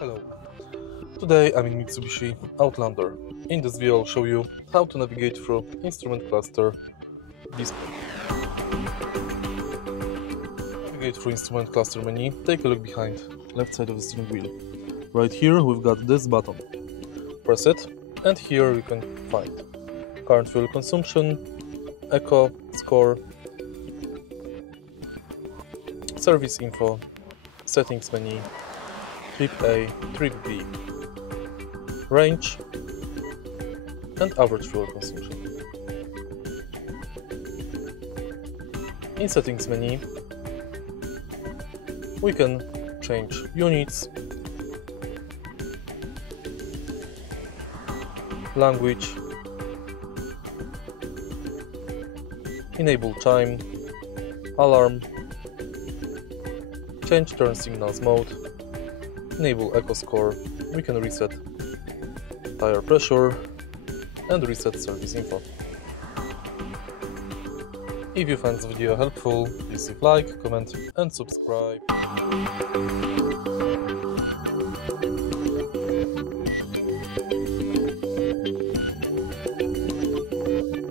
Hello, today I'm in Mitsubishi Outlander. In this video I'll show you how to navigate through instrument cluster display. Navigate through instrument cluster menu, take a look behind left side of the steering wheel. Right here we've got this button. Press it and here you can find current fuel consumption, echo, score, service info, settings menu, trip A, trip B, range and average fuel consumption. In settings menu we can change units, language, enable chime, alarm, change turn signals mode, enable echo score, we can reset tire pressure and reset service info. If you find this video helpful, please leave like, comment and subscribe.